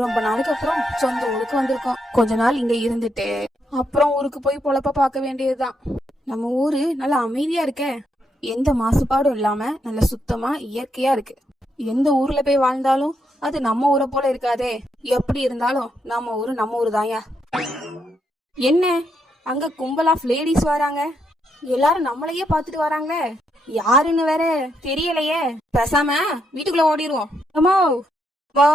ரொம்ப நாளைக்கு அப்புறம் சொந்த ஊருக்கு வந்திருக்கோம். கொஞ்ச நாள் இங்க இருந்துட்டு அப்புறம் ஊருக்கு போய் பொழப்ப பார்க்க வேண்டியதுதான். நம்ம ஊரு நல்லா அமைதியா இருக்கே, எந்த மாசுபாடும் இல்லாம நல்ல சுத்தமா இயற்கையா இருக்கு. எந்த ஊர்ல போய் வாழ்ந்தாலும் அது நம்ம ஊரை போல இருக்காதே. எப்படி இருந்தாலும் நம்ம ஊரு தான்யா. என்ன அங்க கும்பல் ஆஃப் லேடிஸ் வராங்க, எல்லாரும் நம்மளையே பாத்துட்டு வராங்களே, யாருன்னு வேற தெரியலையே. பேசாம வீட்டுக்குள்ள ஓடிடுவோம். அம்மா வா.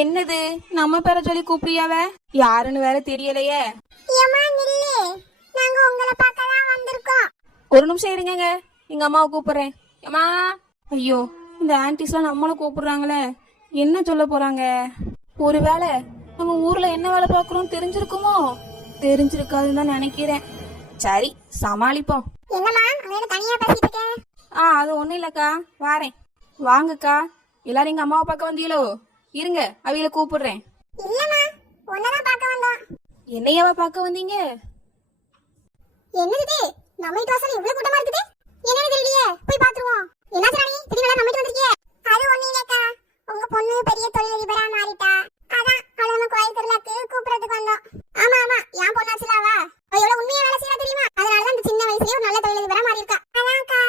என்னது நம்ம பேரை சொல்லி கூப்பிடியாவ, யாருன்னு வேற தெரியலையே. ஒரு நிமிஷம் இருங்க, எங்க அம்மாவை கூப்பிடுறேன். அம்மா. ஐயோ, இந்த ஆன்டிஸ்லாம் நம்மளும் கூப்பிடுறாங்களே, என்ன சொல்ல போறாங்க? ஒருவேளை நம்ம ஊர்ல என்ன வேலை பாக்குறோம் தெரிஞ்சிருக்குமோ? தெரிஞ்சிருக்காதுன்னு தான் நினைக்கிறேன். சரி, சமாளிப்போம். அது ஒண்ணும் இல்லக்கா, வாரேன். வாங்கக்கா, எல்லாரும் எங்க அம்மாவை பார்க்க வந்தீங்களோ? இருங்க, அவையில கூப்பிடுறேன். என்னையவா பார்க்க வந்தீங்க? என்னது நம்ம வீட்டு வாசல்ல இவ்வளவு கூட்டமா இருக்குது? என்னன்னு தெரியலையே, போய் பாத்துருவோம். என்ன ராணி, திடீர்னு நம்ம வீட்டு வந்திருக்கீங்க? அது ஒண்ணு இல்லக்கா, உங்க பொண்ணு பெரிய தொழிலதிபரா மாறிட்டா, அதான் அவள நம்ம கோயில் திருவிழாக்கு கூப்பிடுறதுக்கு வந்தோம். ஆமா ஆமா, என் பொண்ணாச்சுலாவா, அவ எவ்வளவு உண்மையா வேலை செய்யறா தெரியுமா? அதனாலதான் இந்த சின்ன வயசுலயே ஒரு நல்ல தொழிலதிபரா மாறி இருக்கா. அதான்க்கா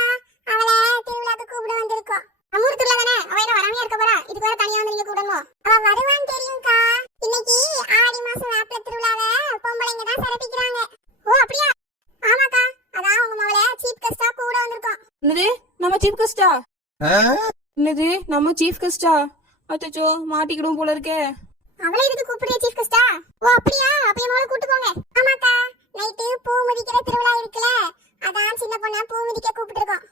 அவளை திருவிழாக்கு கூப்பிட வந்திருக்கோம். நம்ம ஊர் திருவிழா தானே, அவ என்ன வராமையா இருக்க போறா? இதுக்கு வேற தனியா வந்து நீங்க கூப்பிடணும். அவ வருவான்னு தெரியும்க்கா. இன்னைக்கு ஆடி மாசம் வேப்பில திருவிழாவை பொம்பளைங்க தான் சிறப்பிக்கிறாங்க. ஓ அப்படியா? ஆமாக்கா, அதான் உங்க மவளை சீஃப் கெஸ்டா கூட வந்திருக்கோம். என்னது நம்ம சீஃப் கெஸ்டா? என்னது நம்ம சீஃப் கெஸ்டா? அச்சோ, மாட்டிக்கிடும் போல இருக்கே. அவளை இதுக்கு கூப்பிடுற சீஃப் கெஸ்டா? ஓ அப்படியா? அப்ப என் மவளை கூட்டு போங்க. ஆமாக்கா, நைட்டு பூ மிதிக்கிற திருவிழா இருக்குல, அதான் சின்ன பொண்ண பூ மிதிக்க கூப்பிட்டு இருக்கோம்.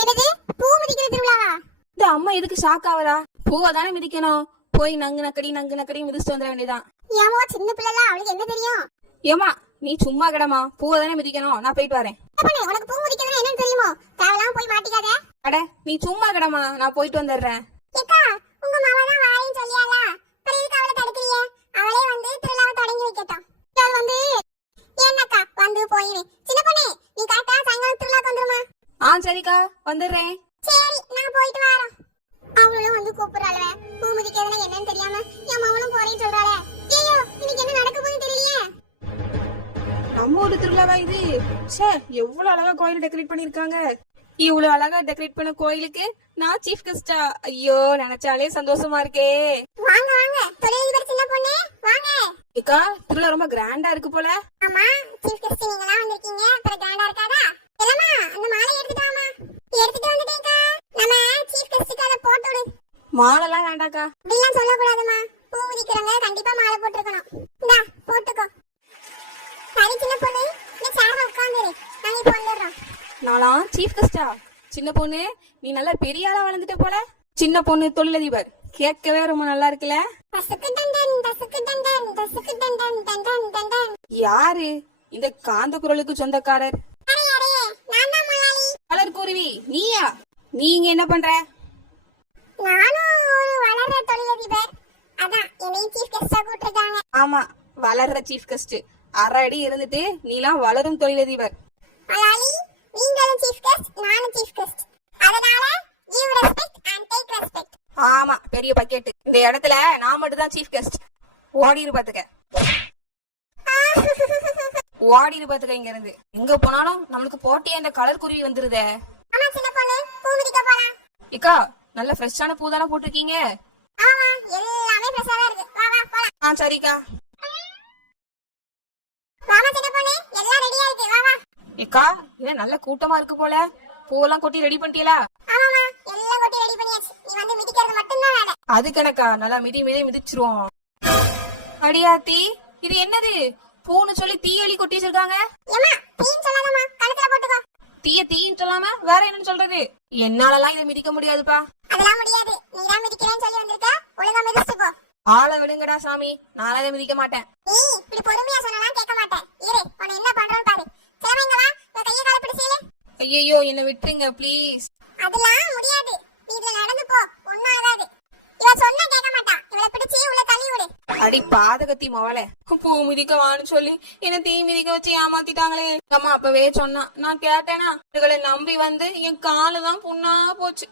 என்னது பூ மிதிக்கிற திருவிழாவா? இந்த அம்மா எதுக்கு ஷாக் ஆவரா? பூவை தானே மிதிக்கணும், போய் நங்கு நக்கடி மிதிச்சுட்டு வந்துட வேண்டியதான். ஏமா சின்ன பிள்ளைல, அவளுக்கு என்ன தெரியும்? ஏமா நீ சும்மா கிடமா, பூவை தானே மிதிக்கணும், நான் போயிட்டு வரேன். உனக்கு பூ மிதிக்கிறது என்னன்னு தெரியுமோ? தேவலாம் போய் மாட்டிக்காத. அட நீ சும்மா கிடமா, நான் போயிட்டு வந்துடுறேன். ஏக்கா, உங்க மாமா தான் வாரேன்னு சொல்லியாளா, அப்புறம் எதுக்கு அவளை தடுக்கறியே? அவளே வந்து திருவிழாவை தொடங்கி வைக்கட்டும். அது வந்து என்னக்கா வந்து போயிரு. சின்ன பொண்ணே, நீ கரெக்டா சாயங்காலம் திருவிழாக்கு வந்துருமா? சரிக்கா, வந்துடுறேன். சரி, நான் போயிட்டு வரேன். அவளும் வந்து கூப்பிடுறாளே, பூ மிதிக்கிறதுனா என்னன்னு தெரியாம என் மவனும் போறேன்னு சொல்றாளே. ஐயோ, இன்னைக்கு என்ன நடக்க போகுதுன்னு தெரியலையே. நம்ம ஒரு திருவிழாவா இது? ச்சே, எவ்வளவு அழகா கோயில் டெக்கரேட் பண்ணிருக்காங்க. இவ்வளவு அழகா டெக்கரேட் பண்ண கோயிலுக்கு நான் சீஃப் கெஸ்டா? ஐயோ, நினைச்சாலே சந்தோஷமா இருக்கே. வாங்க வாங்க, தொழிலதிபர் சின்ன பொண்ணே வாங்க. ஏக்கா, திருவிழா ரொம்ப கிராண்டா இருக்கு போல. ஆமா, சீஃப் கெஸ்ட் நீங்களா வந்திருக்கீங்க, அப்புறம் கிராண்டா இருக்காதா? இல்லம்மா, அந்த மாலை எடுத்துட்டு வாமா. எடுத்துட்டு வந்துட்டேன்க்கா. நம்ம சீஃப் கெஸ்டுக்கு அதை போட்டு விடு. மாலைலாம் வேண்டாக்கா. அப்படிலாம் சொல்லக்கூடாதுமா, பூ மிதிக்கிறவங்க கண்டிப்பா மாலை போட்டுருக்கணும். இந்தா போட்டுக்கோ. சரி சின்ன பொண்ணு, நீ சேர்ல உட்காந்துரு, நாங்க இப்போ வந்துடுறோம். நானா சீஃப் கெஸ்டா? சின்ன பொண்ணு, நீ நல்லா பெரிய ஆளா வளர்ந்துட்ட போல. சின்ன பொண்ணு தொழிலதிபர், கேட்கவே ரொம்ப நல்லா இருக்குல்ல. யாரு இந்த காந்த குரலுக்கு சொந்தக்காரர்? கலர் குருவி நீயா? நீங்க என்ன பண்ற? நானும் ஒரு வளர்ற தொழிலதிபர், அதான் என்னையும் சீஃப் கெஸ்டா கூப்பிட்டுருக்காங்க. ஆமா, வளர்ற சீஃப் கெஸ்ட். அரை அடி இருந்துட்டு நீலாம் வளரும் தொழிலதிபர். மலாலி, நீங்களும் சீஃப் கெஸ்ட், நானும் சீஃப் கெஸ்ட். அதனால give respect and take respect. ஆமா, பெரிய பக்கெட். இந்த இடத்துல நான் மட்டும் தான் சீஃப் கெஸ்ட். ஓடிரு பாத்துக்க, ஓடிரு பாத்துக்க. இங்க இருந்து எங்க போனாலும் நம்மளுக்கு போட்டியே இந்த கலர் குருவி வந்துருதே. ஆமா சின்ன பொண்ணு, பூ மிதிக்க போலாம். ஏக்கா, நல்ல ஃப்ரெஷ்ஷான பூ தானே போட்டிருக்கீங்க? ஆமா, எல்லாமே ஃப்ரெஷ்ஷாவே இருக்கு. வா வா போலாம். சரிக்கா. வாமா சின்ன பொண்ணு, எல்லாம் ரெடியா இருக்கு, வா வா. ஏக்கா, இது நல்ல கூட்டமா இருக்கு போல. பூவெல்லாம் கொட்டி ரெடி பண்ணிட்டீங்களா? ஆமாமா, எல்லாம் கொட்டி ரெடி பண்ணியாச்சு. நீ வந்து மிதிக்கிறது மட்டும் தான் வேலை. அது கணக்கா? நல்லா மிதிச்சிருவோம். அடியாத்தி, இது என்னது? பூன்னு சொல்லி தீயலி கொட்டி வச்சிருக்காங்க. ஏமா, தீன்னு சொல்லாதம்மா, கழுத்துல போட்டுக்கோ. தீன்னு சொல்லாம வேற என்னன்னு சொல்றது? என்னாலலாம் இதை மிதிக்க முடியாதுப்பா. அதெல்லாம் முடியாது, நீ தான் மிதிக்கிறேன்னு சொல்லி வந்திருக்க, ஒழுங்கா மிதிச்சிட்டு போ. ஆளை விடுங்கடா சாமி, நானே இதை மிதிக்க மாட்டேன். நீ இப்படி பொறுமையா சொன்னா கேட்க மாட்டேன். இரு, உன்னை என்ன பண்றோம் பாரு. சேவங்க வா, உன் கையை காலை பிடிச்சீல. ஐயோ, என்ன விட்டுருங்க ப்ளீஸ். அதெல்லாம் முடியாது, நீ இதுல நடந்து போ, ஒண்ணும் ஆகாது. இவ சொன்னா கேட்க மாட்டா, இவளை பிடிச்சி உள்ள தள்ளி விடு. அடி பாதகத்தி மவளே, பூ மிதிக்கவான்னு சொல்லி என்ன தீ மிதிக்க வச்சு ஏமாத்திட்டாங்களே. அம்மா அப்பவே சொன்னா, நான் கேட்டேனா? இவங்களை நம்பி வந்து என் காலுதான் புண்ணா போச்சு.